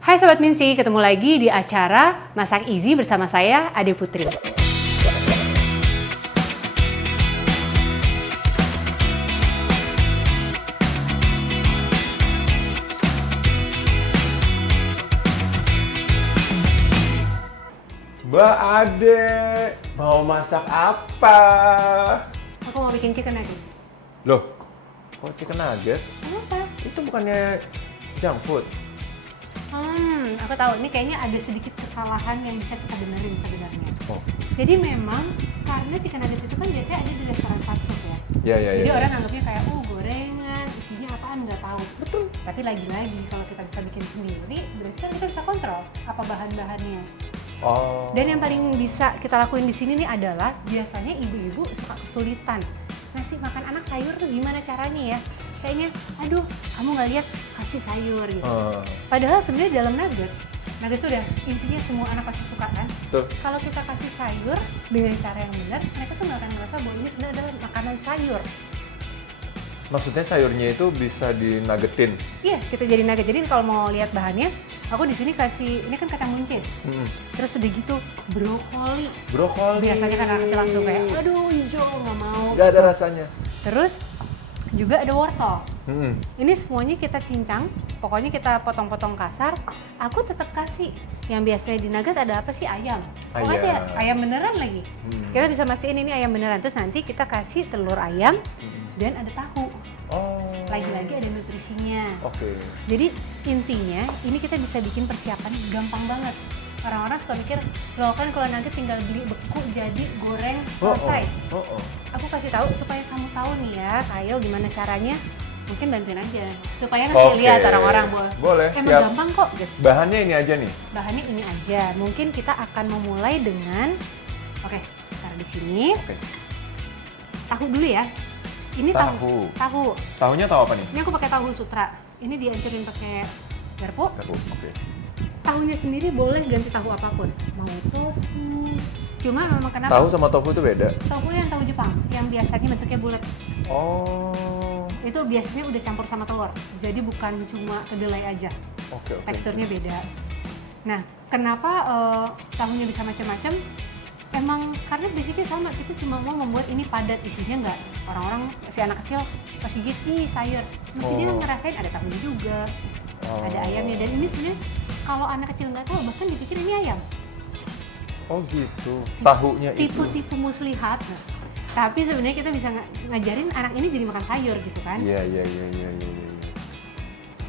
Hai Sobat Minsi, ketemu lagi di acara Masak Easy bersama saya, Ade Putri. Mbak Ade, mau masak apa? Aku mau bikin chicken nugget. Loh, kok chicken nugget? Kenapa? Itu bukannya junk food? Aku tahu ini kayaknya ada sedikit kesalahan yang bisa kita benerin sebenarnya. Oh, Jadi memang karena chicken nugget itu kan biasanya ada di restoran fast food ya. ya. Jadi orang anggapnya kayak, gorengan, isinya apaan nggak tahu. Betul. Tapi lagi-lagi kalau kita bisa bikin sendiri, berarti kan kita bisa kontrol apa bahan-bahannya. Oh. Dan yang paling bisa kita lakuin di sini nih adalah biasanya ibu-ibu suka kesulitan ngasih makan anak sayur tuh gimana caranya ya? Kayaknya, aduh, kamu nggak lihat kasih sayur gitu. Padahal sebenarnya dalam nuggets itu udah intinya semua anak pasti suka kan. Tuh. Kalau kita kasih sayur dengan cara yang benar, mereka tuh nggak akan merasa bahwa ini sebenarnya adalah makanan sayur. Maksudnya sayurnya itu bisa dinuggetin? Iya, kita jadi nugget. Jadi kalau mau lihat bahannya, aku di sini kasih ini kan kacang buncis. Terus udah gitu brokoli. Brokoli. Biasanya kan anak kecil langsung kayak, aduh hijau nggak mau. Nggak ada rasanya. Terus juga ada wortel. Mm-mm. Ini semuanya kita cincang, pokoknya kita potong-potong kasar. Aku tetap kasih. Yang biasanya di nugget ada apa sih? Ayam. Oh Ayam. ada, ayam beneran lagi. Kita bisa mastiin ini ayam beneran. Terus nanti kita kasih telur ayam dan ada tahu. Oh. Lagi-lagi ada nutrisinya. Oke. Jadi intinya ini kita bisa bikin persiapan gampang banget. Orang-orang suka mikir, loh kan kalau nugget tinggal beli beku jadi goreng selesai. Aku kasih tahu supaya kamu tahu nih ya, Kayo gimana caranya. Mungkin bantuin aja supaya ngasih Oke. lihat orang-orang Boleh, emang siap. gampang kok. Gitu. Bahannya ini aja nih. Bahannya ini aja. Mungkin kita akan memulai dengan, oke, taruh di sini. Oke. Tahu dulu ya. Ini Tahu. Tahu. Tahunya tahu apa nih? Ini aku pakai tahu sutra. Ini dihancurin pakai garpu. Tahu. Oke. Tahunya sendiri boleh ganti tahu apapun. Mau tofu. Cuma memang kenapa? Tahu sama tofu itu beda? Tofu yang tahu Jepang, yang biasanya bentuknya bulat. Oh. Itu biasanya udah campur sama telur. Jadi bukan cuma kedelai aja. Oke. Teksturnya beda. Nah, kenapa tahunya bisa macam-macam? Emang karena basicnya sama, kita cuma mau membuat ini padat, isinya nggak orang-orang si anak kecil pas gigit ih sayur, mesti dia ngerasain ada tahunya juga, ada ayamnya, dan ini sebenarnya kalau anak kecil nggak tahu bahkan dipikir ini ayam. Oh gitu, tahunya itu. Tipu-tipu muslihat. Nah, tapi sebenarnya kita bisa ngajarin anak ini jadi makan sayur gitu kan. Iya.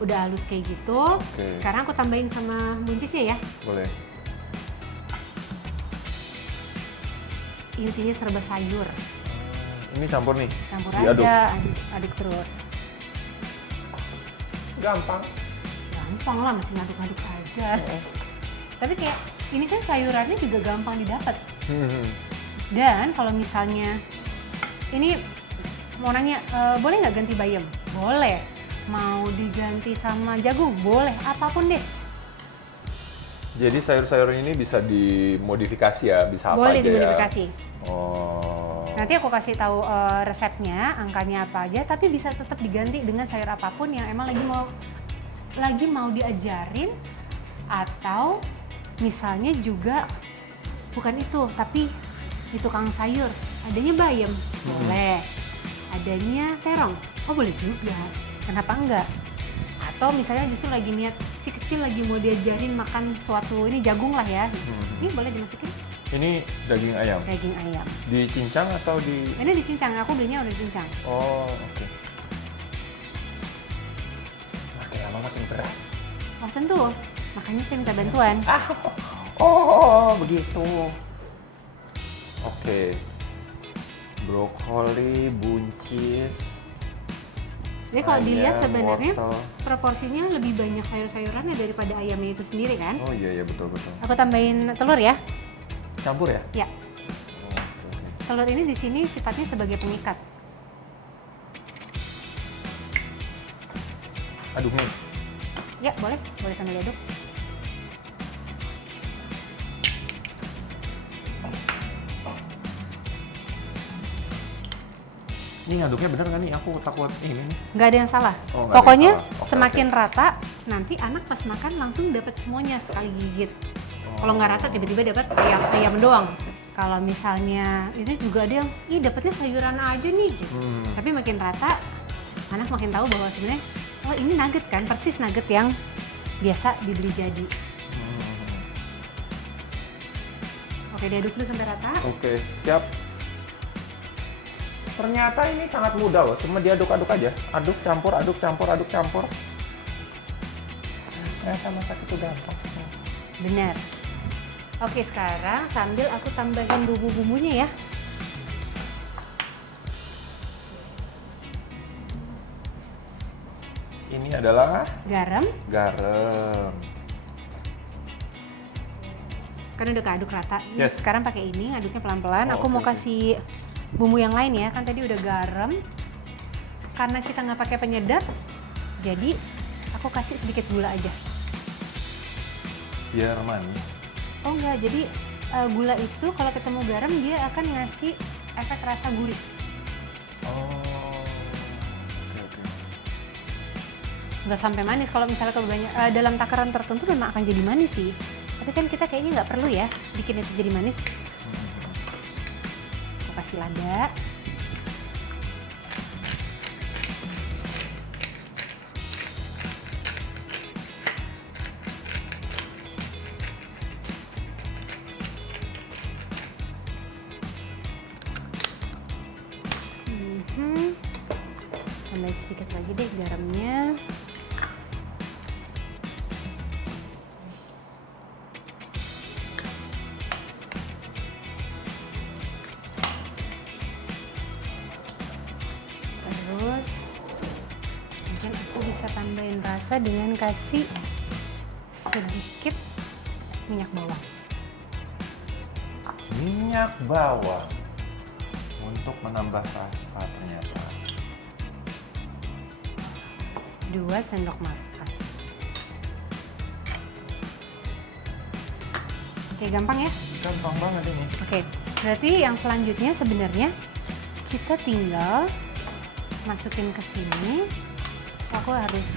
Udah halus kayak gitu. Oke. Sekarang aku tambahin sama buncisnya ya. Boleh. Intinya serba sayur. Ini campur nih. Campur Diaduk. aja, aduk terus. Gampang. Gampang lah, masih ngaduk-ngaduk aja. Tapi kayak ini kan sayurannya juga gampang didapat. Dan kalau misalnya ini mau nanya, boleh nggak ganti bayam? Boleh. Mau diganti sama jagung? Boleh. Apapun deh. Jadi sayur-sayur ini bisa dimodifikasi ya, bisa apa Boleh aja dimodifikasi. ya? Oh. Nanti aku kasih tahu resepnya, angkanya apa aja, tapi bisa tetap diganti dengan sayur apapun yang emang lagi mau diajarin, atau misalnya juga bukan itu, tapi di tukang sayur adanya bayam, boleh. Adanya terong, oh boleh juga. Kenapa enggak? Atau misalnya justru lagi niat si kecil lagi mau diajarin makan suatu ini jagung lah ya, ini boleh dimasukin. Ini daging ayam. Daging ayam. Dicincang atau di? Ini dicincang, aku belinya udah dicincang. Oh, oke. Makin lama makin berat. Oh tentu, makanya saya minta bantuan. Oh, begitu. Oke. Brokoli, buncis. Jadi kalau dilihat ayam, sebenarnya wortel. proporsinya lebih banyak sayur-sayurannya daripada ayamnya itu sendiri kan. Oh iya betul. Aku tambahin telur ya. Campur ya? Ya, Oh, oke. telur ini di sini sifatnya sebagai pengikat. Aduk nih. Ya boleh sambil diaduk. Ini ngaduknya bener nggak nih? Aku takut ini nih. Nggak ada yang salah. Oh, nggak ada yang Pokoknya salah. Oke, semakin rata, nanti anak pas makan langsung dapat semuanya sekali gigit. Kalau nggak rata tiba-tiba dapat ayam doang. Kalau misalnya itu juga ada yang, ih dapatnya sayuran aja nih. Gitu. Tapi makin rata, anak makin tahu bahwa sebenarnya, oh ini nugget kan, persis nugget yang biasa dibeli jadi. Oke, diaduk dulu sampai rata. Oke, siap. Ternyata ini sangat mudah loh, cuma diaduk-aduk aja. Aduk, campur, aduk, campur, aduk, campur. Ternyata masak itu gampang. Benar. Oke, sekarang sambil aku tambahin bumbu-bumbunya ya. Ini adalah Garam, garam. kan udah keaduk rata. Yes. Sekarang pakai ini, ngaduknya pelan-pelan. Oh, Aku mau oke. kasih bumbu yang lain ya, kan tadi udah garam. Karena kita nggak pakai penyedap, jadi aku kasih sedikit gula aja. Biar manis. Oh enggak, jadi gula itu kalau ketemu garam dia akan ngasih efek rasa gurih. Oh, oke. Nggak sampai manis, kalau misalnya kebanyakan dalam takaran tertentu memang akan jadi manis sih. Tapi kan kita kayaknya nggak perlu ya bikin itu jadi manis. Aku kasih lada. Tambahin sedikit lagi deh garamnya. Terus mungkin aku bisa tambahin rasa dengan kasih sedikit minyak bawang. Minyak bawang untuk menambah rasa ternyata. 2 sendok makan. Oke, gampang ya? Gampang banget ini. Oke, berarti yang selanjutnya sebenarnya kita tinggal masukin ke sini. Aku harus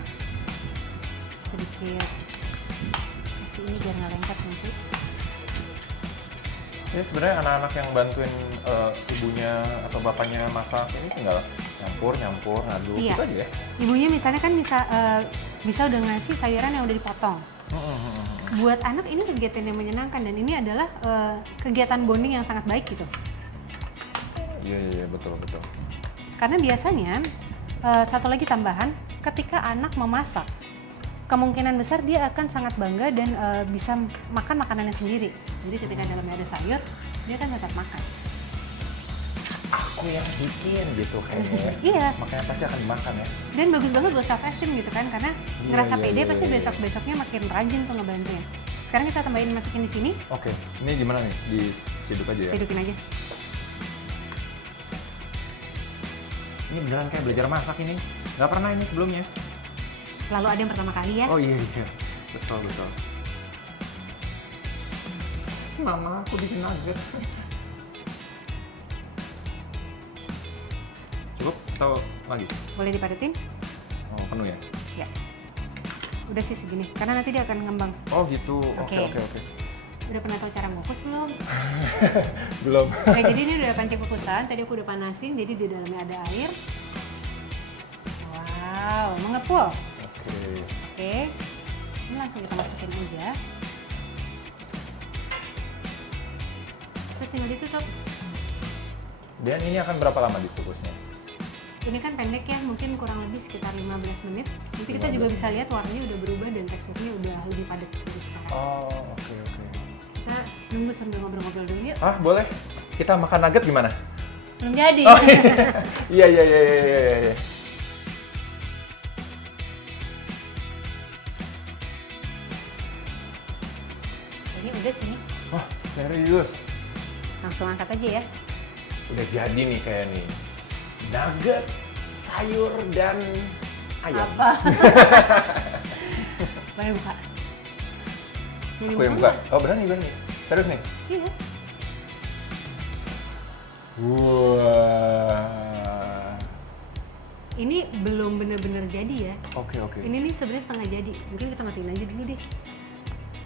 sedikit kasih ini biar nggak lengket nanti. Ya sebenarnya anak-anak yang bantuin ibunya atau bapaknya masak ini tinggal nyampur, ngaduk, Iya. gitu aja ya. Ibunya misalnya kan bisa udah ngasih sayuran yang udah dipotong. Buat anak ini kegiatan yang menyenangkan dan ini adalah kegiatan bonding yang sangat baik gitu. Iya, betul. Karena biasanya satu lagi tambahan, ketika anak memasak, kemungkinan besar dia akan sangat bangga dan bisa makan makanannya sendiri. Jadi ketika dalamnya ada sayur, dia kan tetap makan. Aku yang bikin gitu kayaknya. Iya. Makanya pasti akan dimakan ya. Dan bagus banget buat self esteem gitu kan, karena ngerasa pede pasti iya. besok-besoknya makin rajin tuh ngebantuin. Sekarang kita tambahin masukin di sini, Oke, ini gimana nih? Diciduk aja ya? cedukin aja. Ini beneran kayak belajar masak ini. Nggak pernah ini sebelumnya. Selalu ada yang pertama kali ya. Oh iya. Betul. Mama, aku bikin nugget. Cukup atau lagi? Boleh dipadetin? Oh, penuh ya? Ya. Udah sih segini, karena nanti dia akan ngembang. Oh gitu. Oke. Oke. Udah pernah tahu cara ngukus belum? Belum. Oke, jadi ini udah panci kukusan, tadi aku udah panasin, jadi di dalamnya ada air. Wow, mengepul. Oke, ini langsung kita masukin aja. Terus tinggal ditutup. Dan ini akan berapa lama dikukusnya? Ini kan pendek ya, mungkin kurang lebih sekitar 15 menit. Nanti kita juga bisa lihat warnanya udah berubah dan teksturnya udah lebih padat dari sekarang. Oh, oke. Kita nunggu sambil ngobrol-ngobrol dulu yuk. Ah, boleh. Kita makan nugget gimana? Belum jadi. Oh iya. Iya. Ini udah sini. Wah, serius? Langsung angkat aja ya. Udah jadi nih kayak nih. Nugget, sayur, dan ayam. Apa? Boleh buka. Aku yang buka. Oh, berani. Serius nih? Iya. Wah. ini belum bener-bener jadi ya. Oke. Ini nih sebenarnya setengah jadi. Mungkin kita matiin aja dulu deh.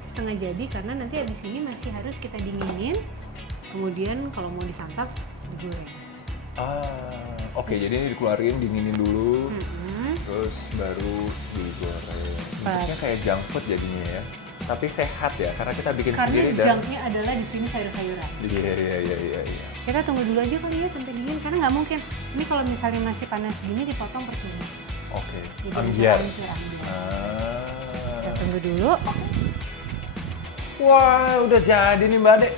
Setengah jadi karena nanti abis ini masih harus kita dinginin. Kemudian kalau mau disantap digoreng. Oke, jadi ini dikeluarin, dinginin dulu, terus baru digoreng. Bentuknya kayak junk food jadinya ya. Tapi sehat ya, karena kita bikin sendiri dan junknya adalah di sini sayur-sayuran. Iya. Kita tunggu dulu aja kali ya sampai dingin karena nggak mungkin. Ini kalau misalnya masih panas gini dipotong percuma. Oke. Jadi Ambiar. ambiar. Kita tunggu dulu. Wah, udah jadi nih Mbak Ade.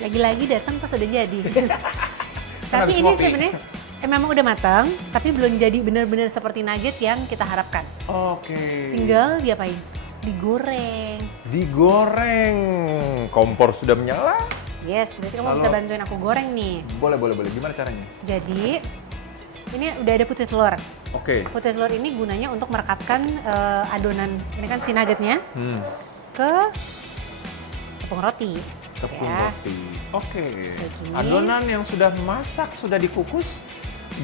Lagi-lagi datang pas udah jadi. Kan Tapi habis ini ngopi. sebenarnya memang udah matang, tapi belum jadi benar-benar seperti nugget yang kita harapkan. Oke. Tinggal diapain? Digoreng. Digoreng. Kompor sudah menyala. Yes, berarti kamu Halo. bisa bantuin aku goreng nih. Boleh. Gimana caranya? Jadi, ini udah ada putih telur. Oke. Putih telur ini gunanya untuk merekatkan adonan, ini kan si nuggetnya, ke tepung roti. Tepung Ya. roti. Oke. Begini. Adonan yang sudah masak, sudah dikukus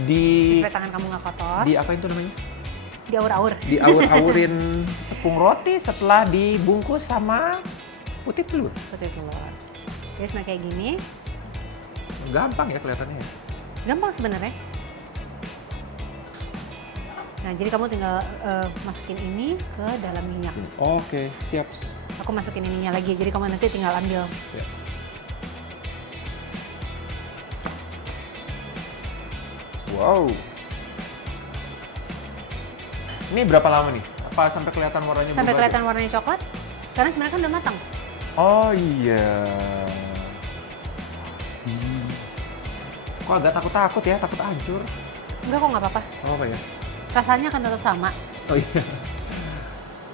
di Supaya tangan kamu nggak kotor, di apa itu namanya? diaur-aur. Diaur-aurin tepung roti setelah dibungkus sama putih telur. Putih telur. Jadi sama kayak gini, Gampang ya kelihatannya. gampang sebenarnya. Nah, jadi kamu tinggal masukin ini ke dalam minyak. Oke, siap. Aku masukin ininya lagi, jadi kamu nanti tinggal ambil. Ya. Wow. Ini berapa lama nih? Apa sampai kelihatan warnanya Sampai berubah kelihatan warnanya coklat, karena sebenarnya kan udah matang. aja? Oh iya. Kok agak takut-takut ya, takut hancur. Enggak kok, nggak apa-apa. Oh apa ya? Rasanya akan tetap sama. Oh iya.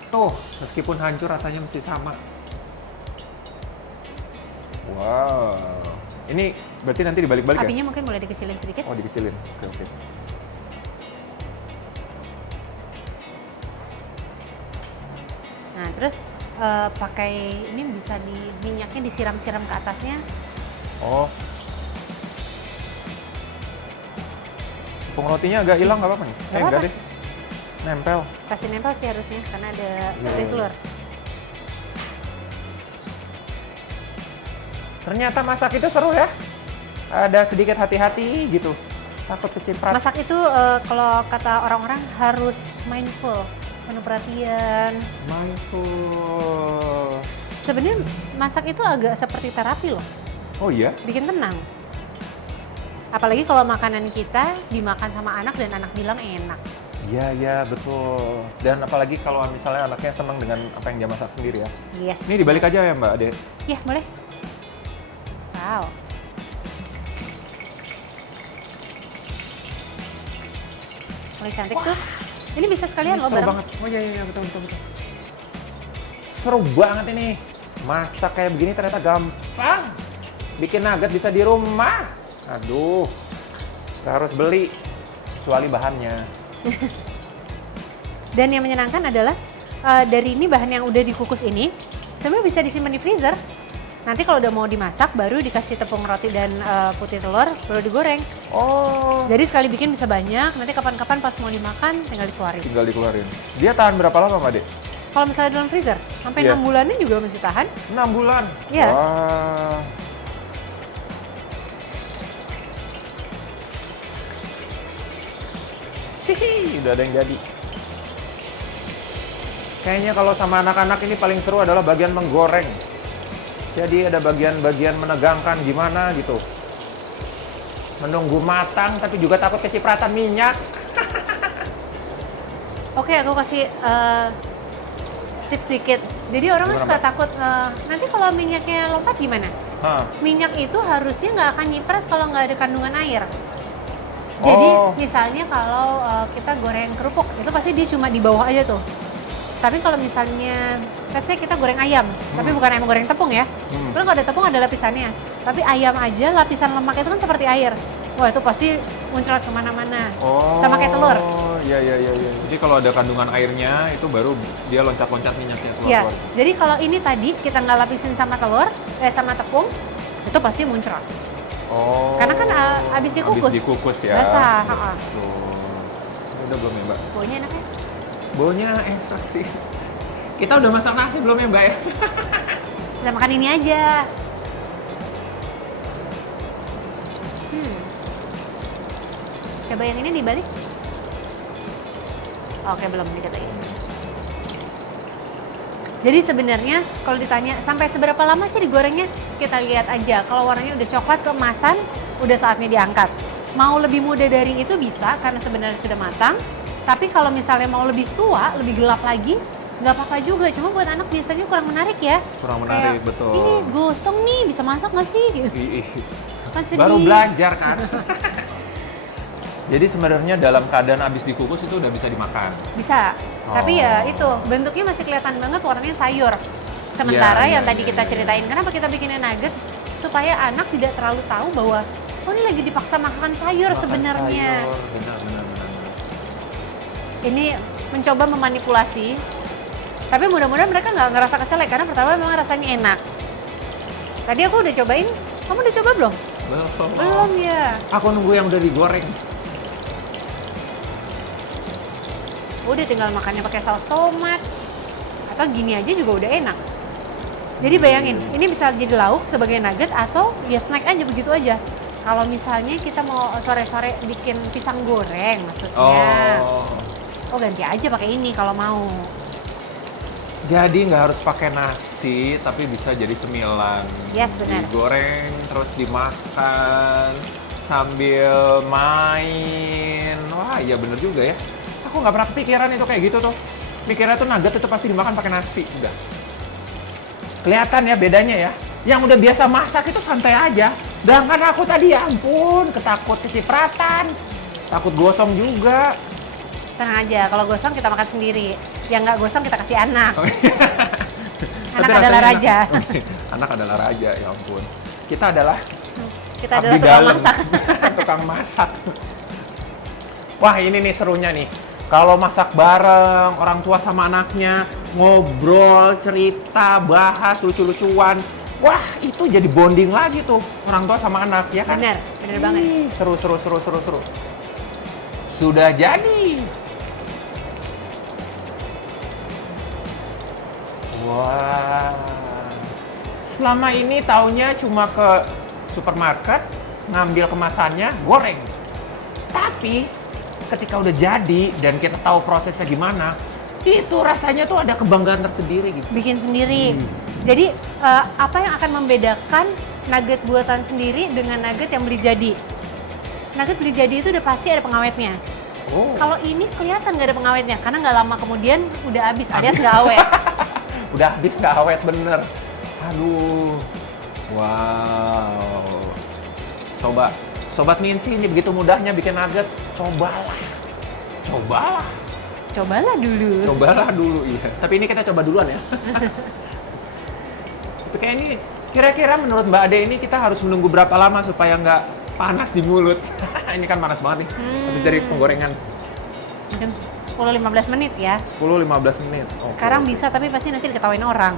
Tuh, meskipun hancur rasanya mesti sama. Wow. Ini berarti nanti dibalik-balik ya? Apinya mungkin boleh dikecilin sedikit. Oh, dikecilin. Oke. Nah, terus pakai ini bisa di minyaknya disiram-siram ke atasnya. Oh. Tepung rotinya agak hilang nggak apa-apa nih? Nggak Enggak apa-apa. deh. Nempel. Kasih nempel sih harusnya, karena ada putih Iya. telur. Ternyata masak itu seru ya. Ada sedikit hati-hati gitu. Takut keciprat. Masak itu kalau kata orang-orang harus mindful, penuh perhatian. Mindful. Sebenarnya masak itu agak seperti terapi loh, Oh iya? bikin tenang. Apalagi kalau makanan kita dimakan sama anak dan anak bilang enak. Iya, betul. Dan apalagi kalau misalnya anaknya senang dengan apa yang dia masak sendiri ya. Yes. Ini dibalik aja ya Mbak Ade. Iya, boleh. Wow. Mulai cantik tuh. Ini bisa sekalian loh Seru bareng. banget. Oh iya, betul. Seru banget ini. Masak kayak begini ternyata gampang. Bikin nugget bisa di rumah. Aduh. Nggak harus beli. Kecuali bahannya. Dan yang menyenangkan adalah dari ini bahan yang udah dikukus ini sebenarnya bisa disimpan di freezer. Nanti kalau udah mau dimasak baru dikasih tepung roti dan putih telur baru digoreng. Oh. Jadi sekali bikin bisa banyak. Nanti kapan-kapan pas mau dimakan tinggal dikeluarin. Tinggal dikeluarin. Dia tahan berapa lama Mbak Ade? Kalau misalnya dalam freezer sampai Iya. 6 bulannya juga masih tahan. 6 bulan? Iya. Wah. Hihi, udah ada yang jadi. Kayaknya kalau sama anak-anak ini paling seru adalah bagian menggoreng. Jadi ada bagian-bagian menegangkan gimana gitu. Menunggu matang tapi juga takut kecipratan minyak. Oke, aku kasih tips sedikit. Jadi orang kan Gimana, suka Mbak? takut nanti kalau minyaknya lompat gimana? Hah. Minyak itu harusnya nggak akan nyiprat kalau nggak ada kandungan air. Jadi Oh. misalnya kalau kita goreng kerupuk itu pasti dia cuma di bawah aja tuh. Tapi kalau misalnya let's say kita goreng ayam, tapi bukan ayam goreng tepung ya. Kalau nggak ada tepung ada lapisannya. Tapi ayam aja lapisan lemak itu kan seperti air. Wah itu pasti muncrat kemana-mana. Oh. Sama kayak telur. Iya. Jadi kalau ada kandungan airnya itu baru dia loncat-loncat minyaknya keluar. Iya. Jadi kalau ini tadi kita nggak lapisin sama telur, sama tepung, itu pasti muncrat. Oh. Karena kan abis dikukus. Abis dikukus ya. Basah, Betul. Udah belum ya, Mbak? Baunya enak ya? Baunya enak sih. Kita udah masak nasi belum ya, Mbak ya? Kita makan ini aja. Coba yang ini dibalik. Oke, belum dikit lagi. Jadi sebenarnya kalau ditanya sampai seberapa lama sih digorengnya, kita lihat aja. Kalau warnanya udah coklat keemasan, udah saatnya diangkat. Mau lebih muda dari itu bisa karena sebenarnya sudah matang. Tapi kalau misalnya mau lebih tua, lebih gelap lagi, nggak apa-apa juga. Cuma buat anak biasanya kurang menarik ya. Kurang menarik, Kayak, betul. Ini gosong nih, bisa masak nggak sih? Ih, Kan sedih. baru belajar kan. Jadi sebenarnya dalam keadaan habis dikukus itu udah bisa dimakan. Bisa. Oh. Tapi ya itu bentuknya masih kelihatan banget warnanya sayur. Sementara Ya, yang ya, tadi ya, kita ya. ceritain kenapa kita bikinnya nugget supaya anak tidak terlalu tahu bahwa oh ini lagi dipaksa makan sayur Makan sebenarnya. sayur. Benar. Ini mencoba memanipulasi. Tapi mudah-mudahan mereka nggak ngerasa kecelek karena pertama memang rasanya enak. Tadi aku udah cobain. Kamu udah coba belum? Belum ya. Aku nunggu yang udah digoreng. Udah tinggal makannya pakai saus tomat atau gini aja juga udah enak. Jadi bayangin, ini bisa jadi lauk sebagai nugget atau ya snack aja begitu aja. Kalau misalnya kita mau sore-sore bikin pisang goreng maksudnya. Oh ganti aja pakai ini kalau mau. Jadi nggak harus pakai nasi, tapi bisa jadi cemilan. Yes, benar. Digoreng, terus dimakan sambil main. Wah, iya bener juga ya. Aku nggak pernah kepikiran itu kayak gitu tuh. Mikirnya tuh nugget itu pasti dimakan pakai nasi. Udah. Kelihatan ya bedanya ya. Yang udah biasa masak itu santai aja. Sedangkan aku tadi ya ampun, ketakut kecipratan. Takut gosong juga. Tenang aja, kalau gosong kita makan sendiri. Yang nggak gosong kita kasih anak. Oh, iya. Anak Tapi adalah rasanya raja. enak. Oke, anak adalah raja, ya ampun. Kita adalah Kita abdi adalah tukang dalam. masak. Tukang masak. Wah, ini nih serunya nih. Kalau masak bareng, orang tua sama anaknya, ngobrol, cerita, bahas, lucu-lucuan. Wah, itu jadi bonding lagi tuh, orang tua sama anak, ya kan? Bener banget. Seru. Sudah jadi. Wah. Selama ini taunya cuma ke supermarket, ngambil kemasannya, goreng. Tapi ketika udah jadi dan kita tahu prosesnya gimana, itu rasanya tuh ada kebanggaan tersendiri gitu. Bikin sendiri. Jadi apa yang akan membedakan nugget buatan sendiri dengan nugget yang beli jadi? Nugget beli jadi itu udah pasti ada pengawetnya. Oh. Kalau ini kelihatan nggak ada pengawetnya karena nggak lama kemudian udah habis alias nggak awet. Udah habis nggak awet bener. Aduh. Wow. Coba. Sobat Minsi ini begitu mudahnya bikin nugget. Cobalah. Cobalah dulu. Iya. Tapi ini kita coba duluan ya. Tapi kayak ini, kira-kira menurut Mbak Ade ini kita harus menunggu berapa lama supaya nggak panas di mulut? Ini kan panas banget nih. Habis dari penggorengan. Mungkin 10-15 menit ya. 10-15 menit. Oke. Sekarang bisa tapi pasti nanti diketawain orang.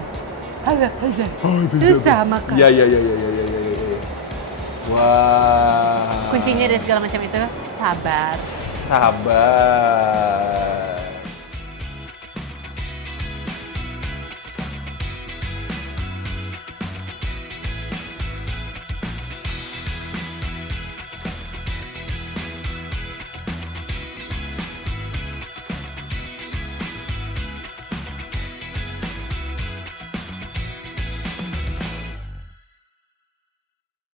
Oh, Susah makan. Iya. Wah. Kuncinya dari segala macam itu sabar. Sabar.